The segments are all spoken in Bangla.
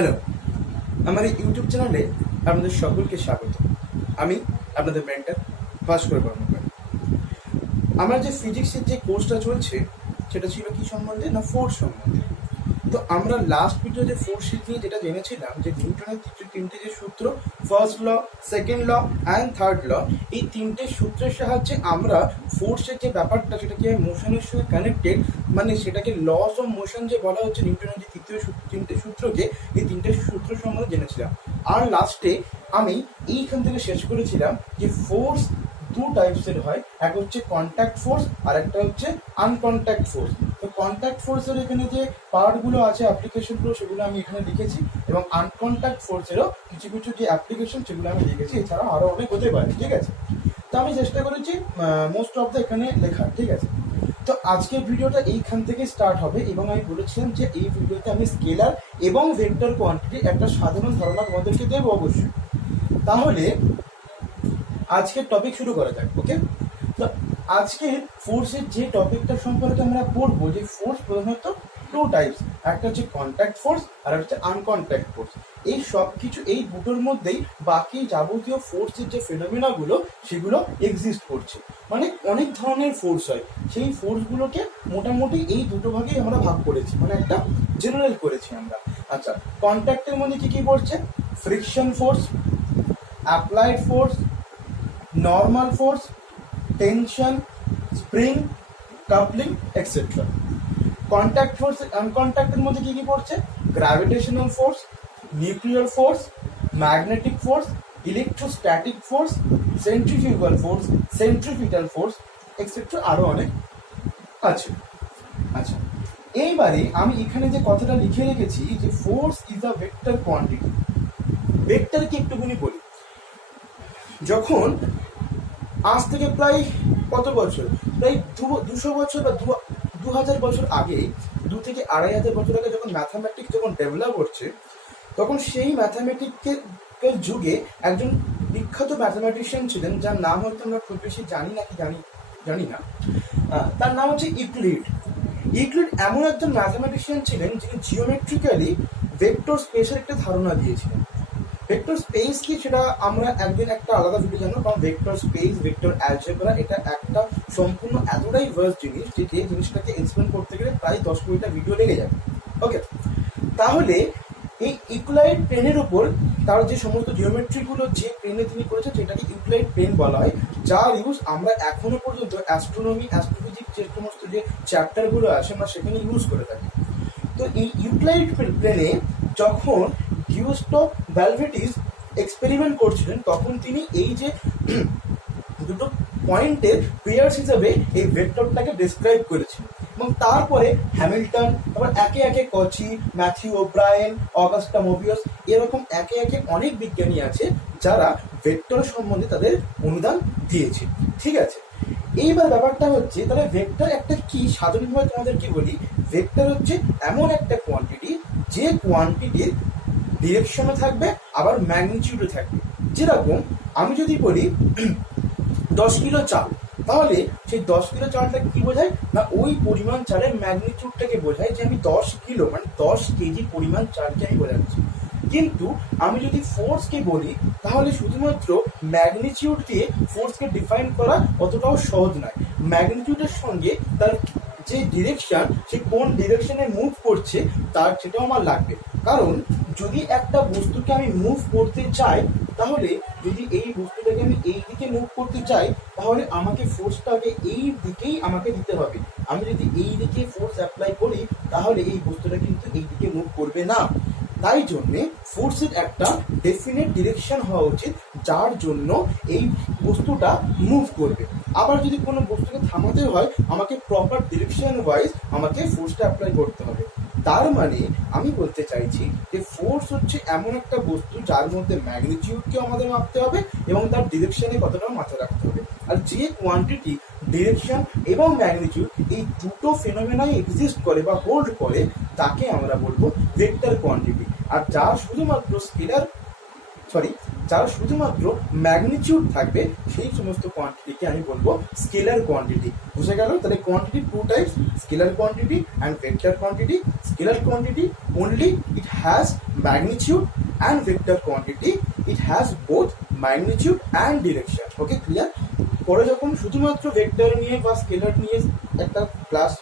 হ্যালো, আমার এই ইউটিউব চ্যানেলে আপনাদের সকলকে স্বাগত। আমি আপনাদের মেন্টর ভাস্কর কর্মকার। আমার যে ফিজিক্সের যে কোর্সটা চলছে সেটা ছিল কি সম্বন্ধে না, ফোর্স সম্বন্ধে। তো আমরা লাস্ট ভিডিওতে ফোর্স নিয়ে যেটা জেনেছিলাম যে নিউটনের তিনটে যে সূত্র, first law, second law and third law, এই তিনটে সূত্রের সাহায্যে আমরা ফোর্সের যে ব্যাপারটা সেটাকে মোশনের সঙ্গে কানেক্টেড, মানে সেটাকে লস অফ মোশন যে বলা হচ্ছে নিউটনের যে তিনটে সূত্রকে, এই তিনটে সূত্র সম্বন্ধে জেনেছিলাম। আর লাস্টে আমি এইখান থেকে শেষ করেছিলাম যে ফোর্স দু টাইপসের হয়, এক হচ্ছে কন্ট্যাক্ট ফোর্স আর একটা হচ্ছে আনকন্ট্যাক্ট ফোর্স। তো কন্ট্যাক্ট ফোর্সের এখানে যে পার্টগুলো আছে, অ্যাপ্লিকেশনগুলো, সেগুলো আমি এখানে লিখেছি, এবং আনকন্ট্যাক্ট ফোর্সেরও কিছু কিছু যে অ্যাপ্লিকেশন সেগুলো আমি লিখেছি। এছাড়াও আরও অনেক হতে পারে, ঠিক আছে। তো আমি চেষ্টা করেছি মোস্ট অফ দ্য এখানে লেখা, ঠিক আছে। তো আজকের ভিডিওটা এইখান থেকে স্টার্ট হবে, এবং আমি বলেছিলাম যে এই ভিডিওতে আমি স্কেলার এবং ভেক্টর কোয়ান্টিটির একটা সাধারণ ধারণা তোমাদেরকে দেবো অবশ্যই। তাহলে আজকের টপিক শুরু করা যাক, ওকে। তো আজকের ফোর্সের যে টপিকটা সম্পর্কে আমরা পড়বো, যে ফোর্স প্রধানত টু টাইপস, একটা হচ্ছে কন্ট্যাক্ট ফোর্স আর একটা হচ্ছে আনকন্ট্যাক্ট ফোর্স। এই সব কিছু এই দুটোর মধ্যেই বাকি যাবতীয় ফোর্সের যে ফেনোমেনাগুলো সেগুলো এক্সিস্ট করছে। মানে অনেক ধরনের ফোর্স হয়, সেই ফোর্সগুলোকে মোটামুটি এই দুটো ভাগেই আমরা ভাগ করেছি, মানে একটা জেনারেল করেছি আমরা। আচ্ছা, কন্ট্যাক্টের মধ্যে কি কি পড়ছে? Friction force, applied force, normal force, tension, spring, coupling, extra. Contact force আনকন্ট্যাক্টের মধ্যে কি কি পড়ছে? Gravitational force, nuclear force, magnetic force, electrostatic force, centrifugal force, centripetal force, extra, আরো অনেক আছে। আচ্ছা, এইবারে আমি এখানে যে কথাটা লিখে রেখেছি যে force is a vector quantity. Vector কি একটুখানি বলি। যখন আজ থেকে প্রায় কত বছর, প্রায় 200 বছর বা 2000 বছর আগে, 2 থেকে 2500 বছর আগে যখন ম্যাথামেটিক্স যখন ডেভেলপ হচ্ছে, তখন সেই ম্যাথামেটিক্সের যুগে একজন বিখ্যাত ম্যাথামেটিশিয়ান ছিলেন, যার নাম হয়তো আমরা খুব বেশি জানি না। তার নাম হচ্ছে ইউক্লিড। ইউক্লিড এমন একজন ম্যাথামেটিশিয়ান ছিলেন যিনি জিওমেট্রিক্যালি ভেক্টর স্পেসের একটা ধারণা দিয়েছিলেন। ভেক্টর স্পেস কি সেটা আমরা একদিন একটা আলাদা ভিডিও জানবো, কারণ ভেক্টর স্পেস, ভেক্টর অ্যালজেব্রা, এটা একটা সম্পূর্ণ এতটাই ভার্স্ট জিনিস যে জিনিসটাকে এক্সপ্লেন করতে গেলে প্রায় 10-20টা ভিডিও লেগে যাবে, ওকে। তাহলে এই ইউক্লাইড প্লেনের উপর তার যে সমস্ত জিওমেট্রিগুলো যে প্লেনে তিনি করেছেন সেটাকে ইউক্লাইড প্লেন বলা হয়, যার ইউজ আমরা এখনো পর্যন্ত অ্যাস্ট্রোনমি, অ্যাস্ট্রোফিজিক্স যে সমস্ত যে চ্যাপ্টারগুলো আছে আমরা সেখানে ইউজ করে থাকি। তো এই ইউক্লাইড প্লেনে যখন গিউস্টো ভ্যালভেটিস এক্সপেরিমেন্ট করছিলেন, তখন তিনি এই যে দুটো পয়েন্টের পেয়ার্স হিসেবে এই ভেক্টরটাকে ডিসক্রাইব করেছিলেন। এবং তারপরে হ্যামিল্টন, তারপর একে একে কচি, ম্যাথিউ ওব্রায়েন, অগাস্টা মোবিয়াস, এরকম একে একে অনেক বিজ্ঞানী আছে যারা ভেক্টর সম্বন্ধে তাদের অনুদান দিয়েছে, ঠিক আছে। এইবার ব্যাপারটা হচ্ছে, তাহলে ভেক্টর একটা কি, সাধারণভাবে তোমাদেরকে বলি, ভেক্টর হচ্ছে এমন একটা কোয়ান্টিটি যে কোয়ান্টিটির ডিরেকশনও থাকবে আবার ম্যাগনিটিউডও থাকবে। যেরকম আমি যদি বলি 10 কিলো চাল, তাহলে সেই 10 কিলো চালটা কি বোঝায় না, ওই পরিমাণ চালের ম্যাগনিটিউডটাকে বোঝায়, যে আমি 10 কিলো মানে 10 কেজি পরিমাণ চালকে আমি বোঝাচ্ছি। কিন্তু আমি যদি ফোর্সকে বলি, তাহলে শুধুমাত্র ম্যাগনিটিউড দিয়ে ফোর্সকে ডিফাইন করা অতটাও সহজ নয়। ম্যাগনিটিউডের সঙ্গে তার যে ডিরেকশন, সে কোন ডিরেকশনে মুভ করছে তার সেটাও আমার লাগবে। কারণ যদি একটা বস্তুকে আমি মুভ করতে চাই, তাহলে যদি এই বস্তুটাকে আমি এই দিকে মুভ করতে চাই, তাহলে আমাকে ফোর্সটাকে এই দিকেই আমাকে দিতে হবে। আমি যদি এই দিকে ফোর্স অ্যাপ্লাই করি, তাহলে এই বস্তুটা কিন্তু এই দিকে মুভ করবে না। তাই জন্যে ফোর্সের একটা ডেফিনেট ডিরেকশন হওয়া উচিত, যার জন্য এই বস্তুটা মুভ করবে। আবার যদি কোনো বস্তুকে থামাতে হয়, আমাকে প্রপার ডিরেকশন ওয়াইজ আমাকে ফোর্সটা অ্যাপ্লাই করতে হবে। তার মানে আমি বলতে চাইছি যে ফোর্স হচ্ছে এমন একটা বস্তু যার মধ্যে ম্যাগনিটিউডকে আমাদের মাপতে হবে এবং তার ডিরেকশনে কতটা মাথায় রাখতে হবে। আর যে কোয়ান্টিটি, ডিরেকশন এবং ম্যাগনিটিউড এই দুটো ফেনোমেনাই এক্সিস্ট করে বা হোল্ড করে, তাকে আমরা বলবো ভেক্টর কোয়ান্টিটি। আর যার শুধুমাত্র স্কেলার সরি, যার শুধুমাত্র ম্যাগনিটিউড থাকবে সেই সমস্ত কোয়ান্টিটিকে আমি বলবো স্কেলার কোয়ান্টিটি। বুঝে গেল? তাহলে quantity two types, scalar quantity and vector quantity. Scalar quantity only it has magnitude and vector quantity, it has both magnitude and direction. Okay, clear? পরে যখন শুধুমাত্র ভেক্টর নিয়ে বা স্কেলার নিয়ে একটা ক্লাস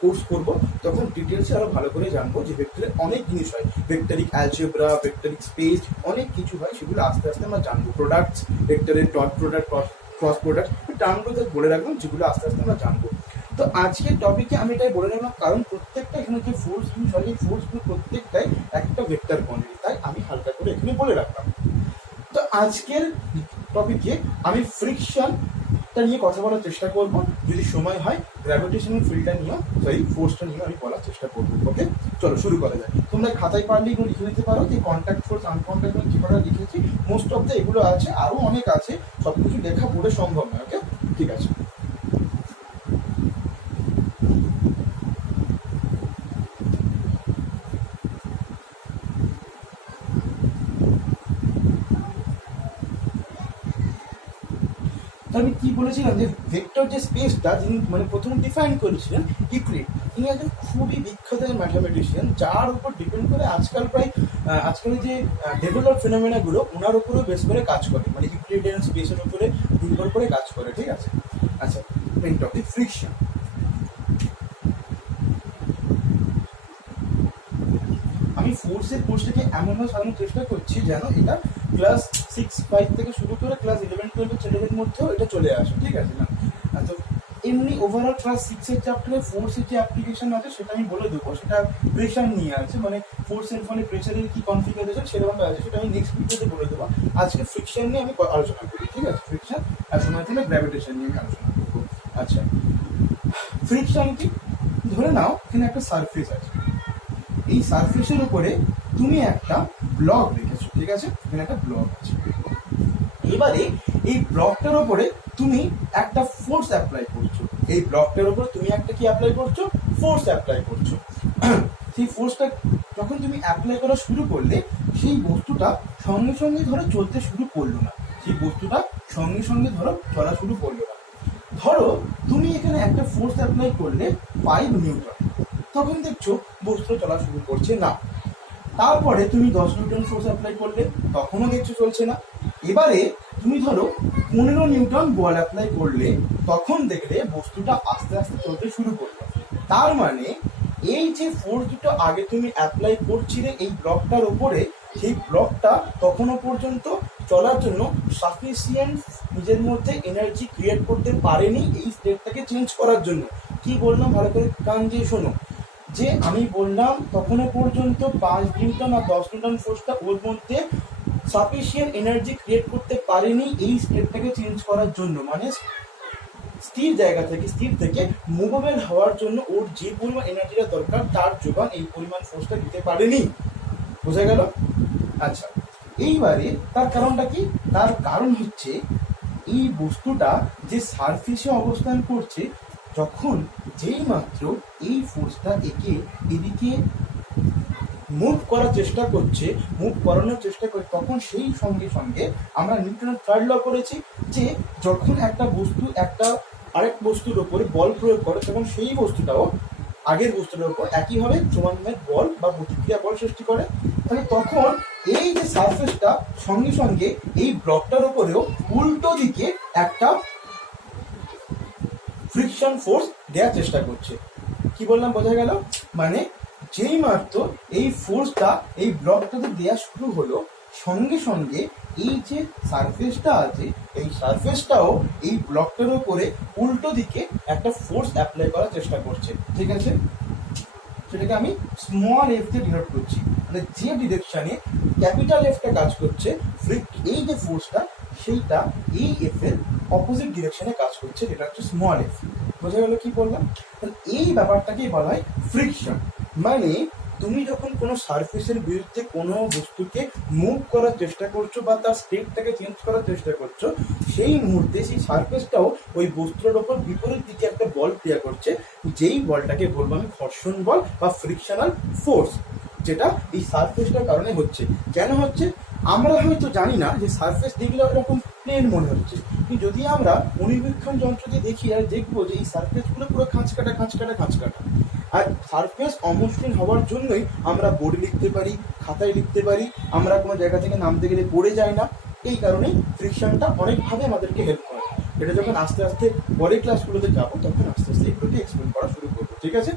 কোর্স করব তখন ডিটেলসে আরো ভালো করে জানবো যে ভেক্টরের অনেক জিনিস হয়, ভেক্টরিক অ্যালজেব্রা, ভেক্টরিক স্পেস, অনেক কিছু হয়, সেগুলো আস্তে আস্তে আমরা জানবো। প্রোডাক্টস, ভেক্টরের ডট প্রোডাক্ট, ক্রস প্রোডাক্ট, টার্মগুলো বলে রাখলাম যেগুলো আস্তে আস্তে আমরা জানবো। তো আজকের টপিকে আমি এটাই বলে রাখলাম কারণ প্রত্যেকটা এখানে যে ফোর্স ইউজ হয় এই ফোর্সগুলো প্রত্যেকটাই একটা ভেক্টর কোয়ান্টিটি, তাই আমি হালকা করে এখানে বলে রাখলাম। তো আজকের টপিকে আমি ফ্রিকশনটা নিয়ে কথা বলার চেষ্টা করব, যদি সময় হয় গ্র্যাভিটেশনাল ফিল্ডটা নিয়ে, সরি ফোর্সটা নিয়ে আমি বলার চেষ্টা করবো। ওকে, চলো শুরু করা যায়। তোমরা খাতায় পারলে এগুলো লিখে নিতে পারো যে কন্ট্যাক্ট ফোর্স, আনকন্ট্যাক্ট ফোর্স, যে কটা লিখেছি মোস্ট অফ দ্য এগুলো আছে, আরো অনেক আছে, সবকিছু লেখা পড়ে সম্ভব নয়। ওকে, ঠিক আছে। আমি কি বলেছিলাম যে ভেক্টর যে স্পেসটা যিনি মানে প্রথম ডিফাইন করেছিলেন ইউক্লিড, তিনি একজন খুবই বিখ্যাত ম্যাথামেটিশিয়ান, যার উপর ডিপেন্ড করে আজকাল প্রায় আজকালের যে ডেভেলপ ফিনোমেনাগুলো ওনার উপরেও বেস করে কাজ করে, মানে ইউক্লিডিয়ান স্পেসের উপরে নির্ভর করে কাজ করে। ঠিক আছে, আচ্ছা, মেইন টপিক ফ্রিকশন। আমি ফোর্সের কোর্সটাকে এমনভাবে সাজানোর চেষ্টা করছি যেন এটা ক্লাস 6-5 থেকে শুরু করে ক্লাস 11-12 ছেলেদের মধ্যেও এটা চলে আসে। ঠিক আছে না? তো এমনি ওভারঅল ক্লাস 6-এর চ্যাপ্টারে ফোর্সের যে অ্যাপ্লিকেশন আছে সেটা আমি বলে দেবো, সেটা প্রেশার নিয়ে আছে, মানে ফোর্সের ফলে প্রেশারের কি কনফিগারেশন সেরকমভাবে আছে, সেটা আমি নেক্সট ভিডিওতে বলে দেবো। আজকে ফ্রিকশন নিয়ে আমি আলোচনা করি। ঠিক আছে, ফ্রিকশন আর সময় থেকে গ্র্যাভিটেশন নিয়ে আমি আলোচনা করবো। আচ্ছা, ফ্রিকশন কি? ধরে নাও এখানে একটা সারফেস আছে, এই সারফেসের উপরে তুমি একটা ব্লক রেখেছো। ঠিক আছে, এখানে একটা ব্লক আছে। এবারে এই ব্লকটার উপরে তুমি একটা ফোর্স অ্যাপ্লাই করছো, এই ব্লকটার উপরে তুমি একটা কি অ্যাপ্লাই করছো? ফোর্স অ্যাপ্লাই করছো। সেই ফোর্সটা যখন তুমি অ্যাপ্লাই করা শুরু করলে সেই বস্তুটা সঙ্গে সঙ্গে ধরো চলতে শুরু করলো না, সেই বস্তুটা সঙ্গে সঙ্গে ধরো চলা শুরু করলো না। ধরো তুমি এখানে একটা ফোর্স অ্যাপ্লাই করলে 5 নিউটন, তখন দেখছো বস্তু চলা শুরু করছে না। তারপরে তুমি 10 নিউটন ফোর্স অ্যাপ্লাই করলে, তখনও দেখছো চলছে না। এবারে তুমি ধরো 15 নিউটন বল অ্যাপ্লাই করলে, তখন দেখলে বস্তুটা আস্তে আস্তে চলতে শুরু করলো। তার মানে এই যে ফোর্স দুটো আগে তুমি অ্যাপ্লাই করছিলে এই ব্লকটার ওপরে, সেই ব্লকটা তখনও পর্যন্ত চলার জন্য সাফিসিয়েন্ট নিজের মধ্যে এনার্জি ক্রিয়েট করতে পারেনি এই স্টেটটাকে চেঞ্জ করার জন্য। কি বললাম ভালো করে কান দিয়ে শোনো, যে আমি বললাম তখনও পর্যন্ত 5 নিউটন আর 10 নিউটন ফোর্সটা ওর মধ্যে সাফিসিয়েন্ট এনার্জি ক্রিয়েট করতে পারেনি এই স্টেটটাকে চেঞ্জ করার জন্য, মানে স্থির জায়গা থেকে স্থির থেকে মুভেবল হওয়ার জন্য ওর যে পরিমাণ এনার্জিটা দরকার তার যোগান এই পরিমাণ ফোর্সটা দিতে পারেনি। বোঝা গেল? আচ্ছা, এইবারে তার কারণটা কি? তার কারণ হচ্ছে এই বস্তুটা যে সারফেসে অবস্থান করছে, যখন যেই মাত্র এই ফোর্সটা এদিকে মুভ করার চেষ্টা করছে, মুভ করানোর চেষ্টা করে, তখন সেই সঙ্গে সঙ্গে আমরা নিউটনের থার্ড ল করেছি যে যখন একটা বস্তু একটা আরেক বস্তুর ওপরে বল প্রয়োগ করে, তখন সেই বস্তুটাও আগের বস্তুটার উপর একইভাবে সমান বল বা প্রতিক্রিয়া বল সৃষ্টি করে। তাহলে তখন এই যে সারফেসটা সঙ্গে সঙ্গে এই ব্লকটার উপরেও উল্টো দিকে একটা ফ্রিকশন ফোর্স দেওয়ার চেষ্টা করছে। কি বললাম বোঝা গেল? মানে যেই মাত্র এই ফোর্সটা এই ব্লকটাতে দেওয়া শুরু হলো, সঙ্গে সঙ্গে এই যে সারফেসটা আছে এই সারফেসটাও এই ব্লকটার উপরে উল্টো দিকে একটা ফোর্স অ্যাপ্লাই করার চেষ্টা করছে। ঠিক আছে, সেটাকে আমি স্মল এফ দিয়ে ডিনোট করছি, মানে যে ডিরেকশনে ক্যাপিটাল এফটা কাজ করছে, এই যে ফোর্সটা সেইটা এই এফ এর অপোজিট ডিরেকশনে কাজ করছে, যেটা হচ্ছে স্মল এফ। বোঝা গেল কি বললাম? এই ব্যাপারটাকেই বলা হয় ফ্রিকশন। মানে তুমি যখন কোনো সারফেসের বিরুদ্ধে কোনো বস্তুকে মুভ করার চেষ্টা করছো বা তার স্টেটটাকে চেঞ্জ করার চেষ্টা করছো, সেই মুহূর্তে সেই সারফেসটাও ওই বস্তুর ওপর বিপরীত দিকে একটা বল ক্রিয়া করছে, যেই বলটাকে বলবো আমি ঘর্ষণ বল বা ফ্রিকশনাল ফোর্স। যেটা এই সারফেসটার কারণে হচ্ছে। কেন হচ্ছে আমরা হয়তো জানি না, যে সারফেস দেখলে এরকম প্লেন মনে হচ্ছে, কিন্তু যদি আমরা অণুবীক্ষণ যন্ত্র দিয়ে দেখি আর দেখবো যে এই সারফেসগুলো পুরো খাঁচ কাটা। আর সারফেস অমসৃণ হওয়ার জন্যই আমরা বোর্ডে লিখতে পারি, খাতায় লিখতে পারি, আমরা কোনো জায়গা থেকে নামতে গেলে পড়ে যায় না। এই কারণেই ফ্রিকশনটা অনেকভাবে আমাদেরকে হেল্প করে। এটা যখন আস্তে আস্তে পরের ক্লাসগুলোতে যাবো তখন আস্তে আস্তে এগুলোকে এক্সপ্লেন করা শুরু করবো, ঠিক আছে?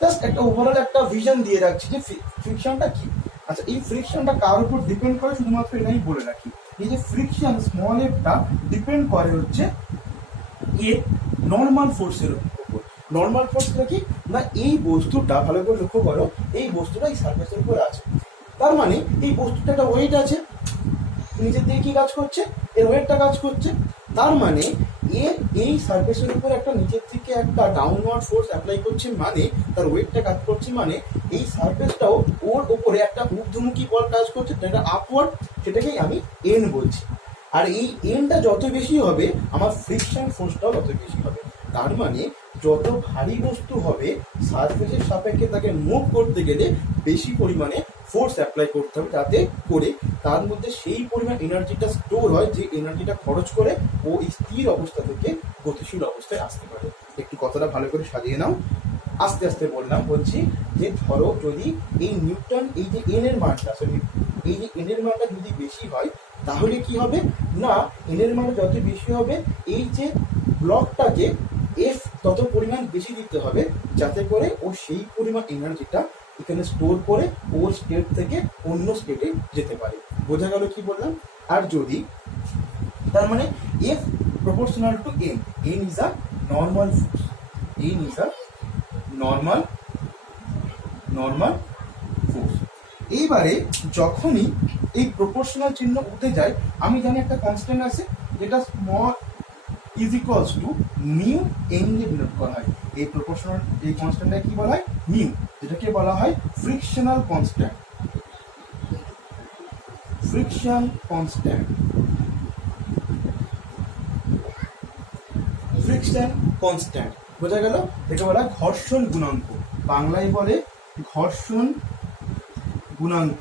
জাস্ট একটা ওভারঅল একটা ভিশন দিয়ে রাখছি যে ফ্রিকশনটা কি। আচ্ছা, এই ফ্রিকশনটা কার উপর ডিপেন্ড করে শুধুমাত্র এটাই বলে রাখি, এই যে ফ্রিকশন স্মল এফটা ডিপেন্ড করে হচ্ছে এর নর্মাল ফোর্সের উপর। নর্মাল ফোর্সটা কি না, এই বস্তুটা ভালো করে লক্ষ্য করো, এই বস্তুটা এই সারফেসের উপর আছে, তার মানে এই বস্তুটা একটা ওয়েট আছে, নিচের দিকে কি কাজ করছে, এর ওয়েটটা কাজ করছে, তার মানে এর এই সারফেসের উপর একটা নিচের থেকে একটা ডাউনওয়ার্ড ফোর্স অ্যাপ্লাই করছে, মানে তার ওয়েটটা কাজ করছে, মানে এই সারফেসটাও ওর উপরে একটা ঊর্ধ্বমুখী বল কাজ করছে, যেটা আপওয়ার্ড, সেটাকেই আমি এন বলছি। আর এই এনটা যত বেশি হবে আমার ফ্রিকশন ফোর্সটাও তত বেশি হবে। তার মানে যত ভারী বস্তু হবে সারফেসের সাপেক্ষে তাকে মুভ করতে গেলে বেশি পরিমাণে ফোর্স অ্যাপ্লাই করতে হবে, যাতে করে তার মধ্যে সেই পরিমাণ এনার্জিটা স্টোর হয়, যে এনার্জিটা খরচ করে ও স্থির অবস্থা থেকে গতিশীল অবস্থায় আসতে পারে। একটু কথাটা ভালো করে সাজিয়ে নাও, আস্তে আস্তে বলছি যে ধরো যদি এই নিউটন এই যে এন এর মানটা, এই যে এন এর মানটা যদি বেশি হয় তাহলে কি হবে না, এন এর মান যত বেশি হবে এই যে ব্লকটাকে এফ তত পরিমাণ বেশি দিতে হবে, যাতে করে ও সেই পরিমাণ এনার্জিটা এখানে স্টোর করে ওর স্টেট থেকে অন্য স্টেটে যেতে পারে। বোঝা গেল কি বললাম? আর যদি তার মানে F proportional to N, N is a normal force, N is a normal force. এইবারে যখনই এই প্রপোর্শনাল চিহ্ন উঠে যায়, আমি জানি একটা কনস্ট্যান্ট আছে যেটা small is equals two mu N দিয়ে ডিনোট করা হয়। এই প্রপোর্শনাল এই কনস্ট্যান্টটা কি বলা হয়? মিউ, যেটাকে বলা হয় frictional constant. Friction constant, friction constant বোঝা গেল? এটা বলা হয় ঘর্ষণ গুণাঙ্ক, বাংলায় বলে ঘর্ষণ গুণাঙ্ক।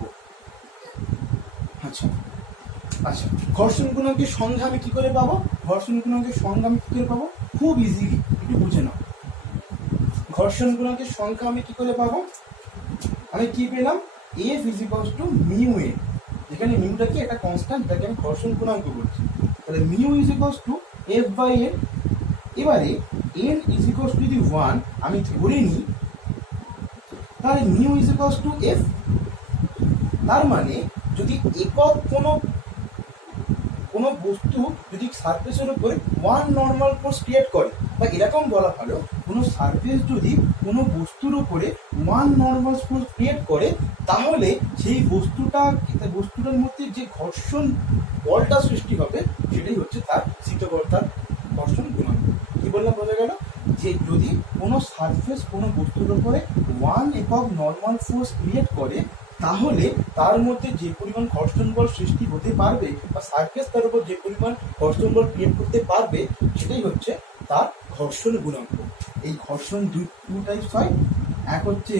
আচ্ছা, ঘর্ষণ গুণাঙ্কের সংজ্ঞা আমি কি করে পাবো? ঘর্ষণ গুণাঙ্কের সংজ্ঞা আমি কি করে পাবো? খুব ইজিলি, একটু বুঝে নাও। ঘর্ষণ গুণাঙ্কের সংখ্যা আমি কি করে পাবো? আমি কি পেলাম? F is equals two mu এ, যেখানে মিউটা কি একটা কনস্ট্যান্ট, যেটাকে আমি ঘর্ষণ গুণাঙ্ক বলছি। তাহলে mu is equals to F by N. এবারে এন ইজ ইকুয়ালস টু যদি 1 আমি ধরে নিই, তাহলে mu is equals to F. তার মানে যদি একক কোনো বস্তু যদি সারফেসের উপরে 1 নর্মাল ফোর্স ক্রিয়েট করে, বা এরকম বলা ভালো, কোনো সারফেস যদি কোনো বস্তুর উপরে 1 নর্মাল ফোর্স ক্রিয়েট করে, তাহলে সেই বস্তুটার মধ্যে যে ঘর্ষণ বলটা সৃষ্টি হবে সেটাই হচ্ছে তার স্থিতকর্তার ঘর্ষণ গুণাঙ্ক। কি বললাম বোঝা গেল? যে যদি কোনো সারফেস কোনো বস্তুর উপরে 1 একক নর্মাল ফোর্স ক্রিয়েট করে, তাহলে তার মধ্যে যে পরিমাণ ঘর্ষণ বল সৃষ্টি হতে পারবে, বা সারফেস তার উপর যে পরিমাণ ঘর্ষণ বল ক্রিয়েট করতে পারবে, সেটাই হচ্ছে তার ঘর্ষণ গুণাঙ্ক। এই ঘর্ষণ টু টাইপস হয়, এক হচ্ছে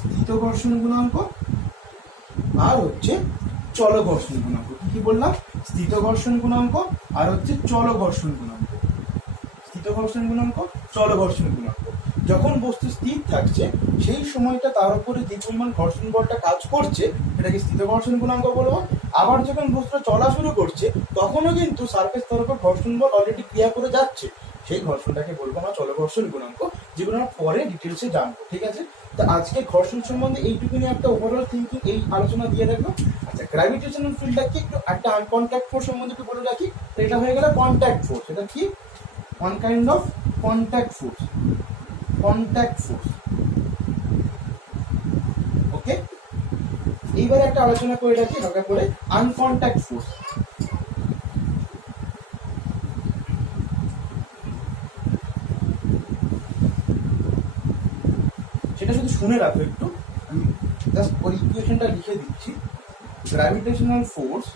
স্থিত ঘর্ষণ গুণাঙ্ক, আর হচ্ছে চল ঘর্ষণ গুণাঙ্ক। কি বললাম? স্থিত ঘর্ষণ গুণাঙ্ক আর হচ্ছে চল ঘর্ষণ গুণাঙ্ক। স্থিত ঘর্ষণ গুণাঙ্ক, চল ঘর্ষণ গুণাঙ্ক। যখন বস্তু স্থির থাকছে সেই সময়টা তার উপরে যে পরিমাণ ঘর্ষণ বলটা কাজ করছে সেটাকে স্থিত ঘর্ষণ গুণাঙ্ক বলবো। আবার যখন বস্তুটা চলা শুরু করছে তখনও কিন্তু সারফেস তার উপর ঘর্ষণ বল অলরেডি ক্রিয়া করে যাচ্ছে, সেই ঘর্ষণটাকে বলবো আমরা চল ঘর্ষণ গুণাঙ্ক, যেগুলো আমরা পরে ডিটেলসে জানবো। ঠিক আছে? তো আজকে ঘর্ষণ সম্বন্ধে এইটুকু নিয়ে একটা ওভারঅল থিঙ্কিং, এই আলোচনা দিয়ে রাখবো। আচ্ছা, গ্র্যাভিটেশনাল ফিল্ডটা কি, একটু একটা আনকন্ট্যাক্ট ফোর্স সম্বন্ধে একটু বলে রাখি। তো এটা হয়ে গেল কন্ট্যাক্ট ফোর্স। এটা কি? One kind of contact force. Okay, এইবারে একটা আলোচনা করে রাখি হালকা করে আনকন্ট্যাক্ট ফোর্স। সেটা শুধু শুনে রাখো একটু, আমি জাস্ট ওই ইকুয়েশনটা লিখে দিচ্ছি। Gravitational force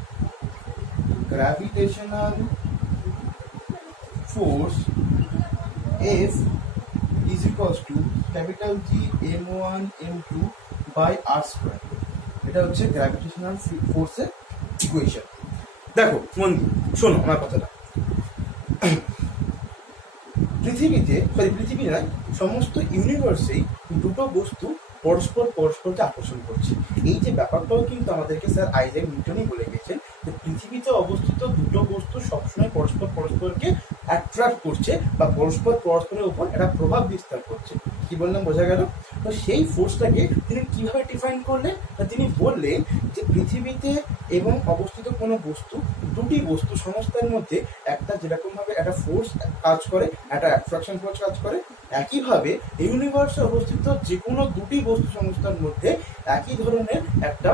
F is equals to capital G m1 m2 by R square. এটা হচ্ছে গ্র্যাভিটেশনাল ফোর্সের ইকুয়েশন। দেখো মন দিয়ে শোনো আমার কথাটা। পৃথিবী নয়, সমস্ত ইউনিভার্সেই দুটো বস্তু পরস্পরকে আকর্ষণ করছে। এই যে ব্যাপারটাও কিন্তু আমাদেরকে স্যার আইজ্যাক নিউটনই বলে গেছেন যে পৃথিবীতে অবস্থিত দুটো বস্তু সবসময় পরস্পরকে অ্যাট্রাক্ট করছে বা পরস্পরের উপর একটা প্রভাব বিস্তার করছে। কি বললাম বোঝা গেল? তো সেই ফোর্সটাকে তিনি কিভাবে ডিফাইন করলেন? তিনি বললেন যে পৃথিবীতে এবং অবস্থিত কোনো বস্তু, দুটি বস্তু সংস্থার মধ্যে একটা যেরকমভাবে একটা ফোর্স কাজ করে, একটা অ্যাট্রাকশন ফোর্স কাজ করে, একইভাবে ইউনিভার্সে অবস্থিত যে কোনো দুটি বস্তু সংস্থার মধ্যে একই ধরনের একটা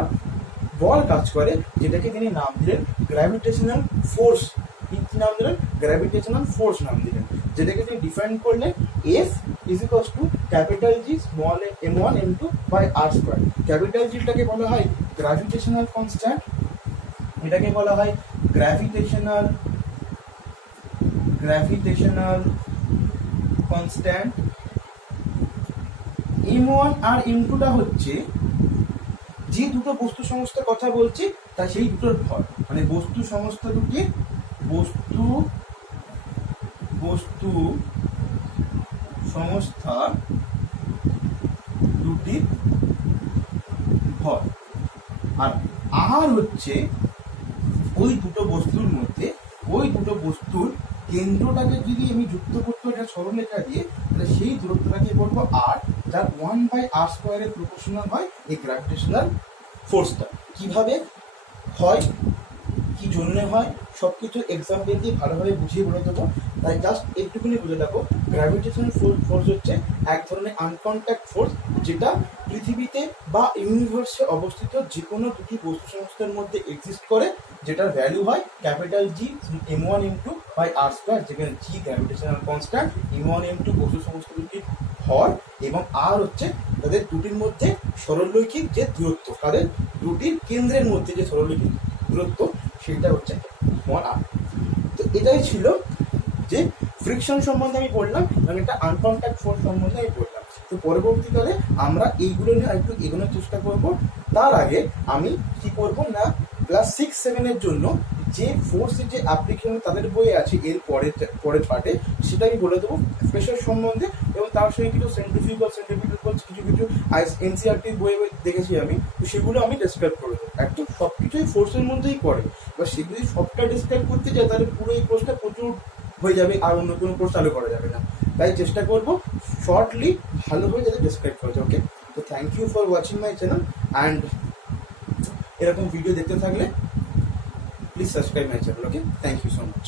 বল কাজ করে, যেটাকে তিনি নাম দিলেন গ্র্যাভিটেশনাল ফোর্স। কি নাম দিলেন? গ্র্যাভিটেশনাল ফোর্স নাম দিলেন, যেটাকে তিনি ডিফাইন করলেন F is equals to capital G small m1 m2 by R square. Capital জিটাকে বলা হয় গ্র্যাভিটেশনাল কনস্ট্যান্ট, এটাকে বলা হয় গ্র্যাভিটেশনাল কনস্ট্যান্ট। m1 আর m2টা হচ্ছে যে দুটো বস্তু সংস্থার কথা বলছি তা সেই দুটোর ভর, মানে বস্তু সংস্থা দুটির ভর। আর আর হচ্ছে ওই দুটো বস্তুর মধ্যে, ওই দুটো বস্তুর কেন্দ্রটাকে যদি আমি যুক্ত করতে হয় সরলরেখা দিয়ে, তাহলে সেই দূরত্বটাকে বলবো আর, যার 1/r স্কোয়ারের প্রপোর্শনাল হয় এই গ্র্যাভিটেশনাল ফোর্সটা। কিভাবে হয়, কি জন্য হয়, সব কিছু এক্সাম্পল দিয়ে ভালোভাবে বুঝিয়ে বলে দেবো। তাই জাস্ট একটুখানি বুঝে দেখো, গ্র্যাভিটেশনাল ফোর্স হচ্ছে এক ধরনের আনকন্ট্যাক্ট ফোর্স, যেটা পৃথিবীতে বা ইউনিভার্সে অবস্থিত যে কোনো দুটি বস্তু সংস্থার মধ্যে এক্সিস্ট করে, যেটার ভ্যালু হয় capital G m1 m2 by R square, যেখানে G gravitational constant, m1 m2 বস্তু সংস্থা দুটির ভর, এবং আর হচ্ছে তাদের দুটির মধ্যে সরলরৈখিক যে দূরত্ব, তাদের দুটির কেন্দ্রের মধ্যে যে সরলরৈখিক দূরত্ব, সেটা হচ্ছে স্মল আর। তো এটাই ছিল যে ফ্রিকশন সম্বন্ধে আমি বললাম এবং একটা আনকন্ট্যাক্ট ফোর্স সম্বন্ধে আমি বললাম। তো পরবর্তীকালে আমরা এইগুলো নিয়ে একটু এগোনোর চেষ্টা করব। তার আগে আমি কি করব না, ক্লাস 6-7 জন্য যে ফোর্সের যে অ্যাপ্লিকেশন তাদের বইয়ে আছে এর পরের পার্টে, সেটা আমি বলে দেবো প্রেশার সম্বন্ধে, এবং তার সঙ্গে কিছু সেন্ট্রিফিউগাল কিছু এনসিআরটির বইয়ে দেখেছি আমি, তো সেগুলো আমি ডিসক্রাইব করে দেবো। একদম সব কিছুই ফোর্সের মধ্যেই পড়ে, এবার সেগুলো যদি সবটা ডিসক্রাইব করতে চাই তাহলে পুরো এই কোর্সটা প্রচুর হয়ে যাবে, আর অন্য কোনো কোর্স চালু করা যাবে না। তাই চেষ্টা করবো শর্টলি ভালোভাবে যাতে ডিসক্রাইব করা যায়। ওকে, তো thank you for watching my channel, and এরকম ভিডিও দেখতে থাকলে please subscribe my channel. Okay, thank you so much.